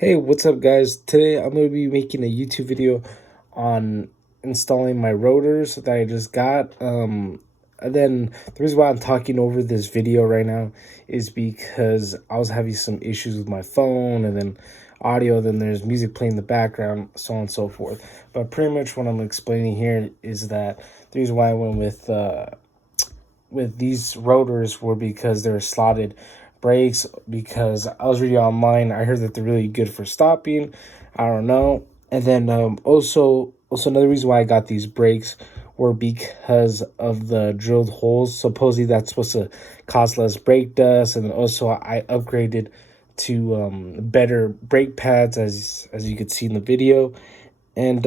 Hey, what's up, guys? Today I'm going to be making a YouTube video on installing my rotors that I just got. And then the reason why I'm talking over this video right now is because I was having some issues with my phone, and then audio, then there's music playing in the background, so on and so forth. But pretty much what I'm explaining here is that the reason why I went with these rotors were because they're slotted brakes, because I was reading online. I heard that they're really good for stopping. I don't know. And then also another reason why I got these brakes were because of the drilled holes. Supposedly that's supposed to cause less brake dust. And then also I upgraded to better brake pads, as you could see in the video. And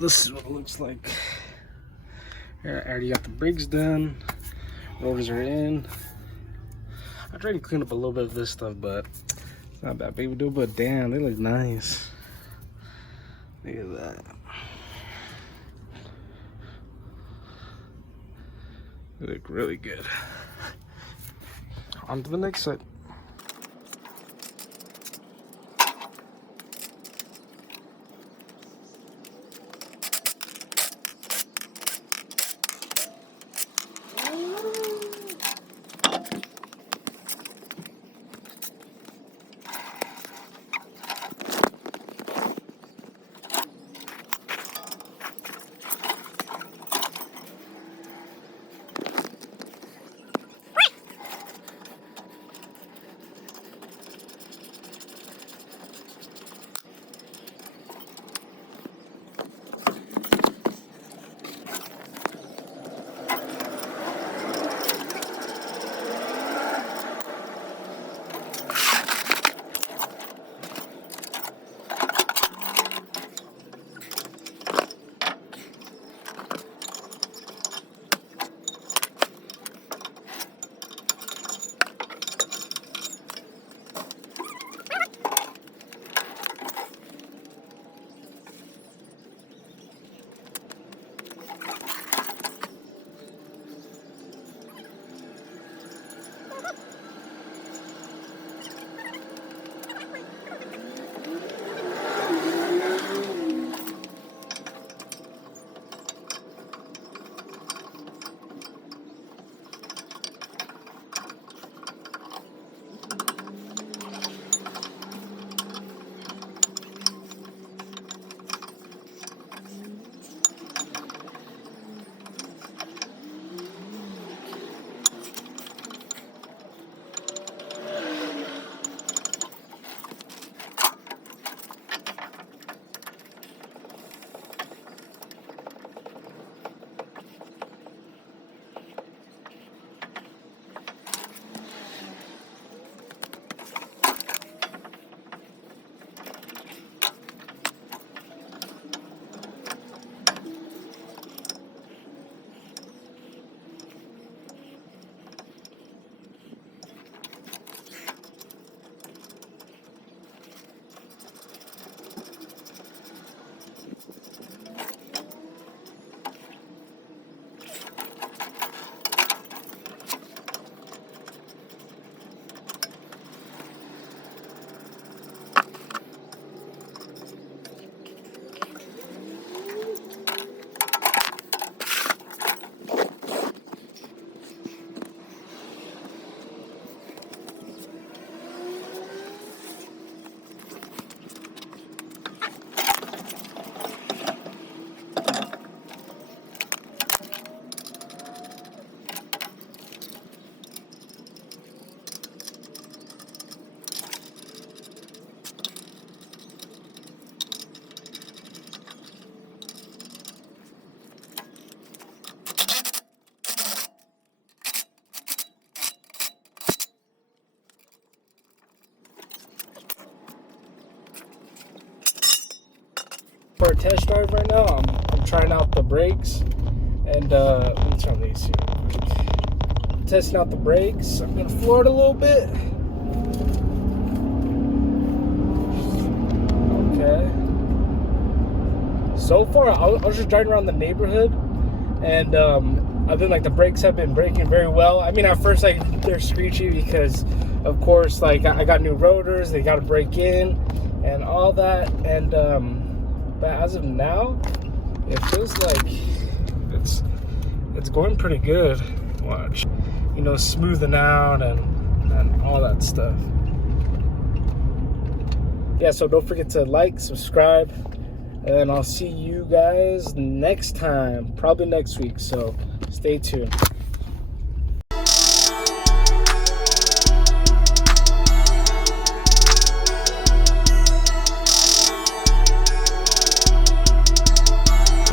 this is what it looks like. Here, I already got the brakes done. Rotors are in. I tried to clean up a little bit of this stuff, but it's not that big of a deal. But damn, they look nice. Look at that. They look really good. On to the next set. for a test drive right now. I'm trying out the brakes, and let me turn these here real quick. Testing out the brakes. I'm gonna floor it a little bit. Okay. So far, I was just driving around the neighborhood, and I've been like the brakes have been braking very well. I mean, at first like they're screechy because, of course, like I got new rotors. They got to break in and all that, and but as of now, it feels like it's going pretty good. Watch, you know, smoothing out and all that stuff. Yeah, so don't forget to like, subscribe, and I'll see you guys next time, probably next week. So stay tuned.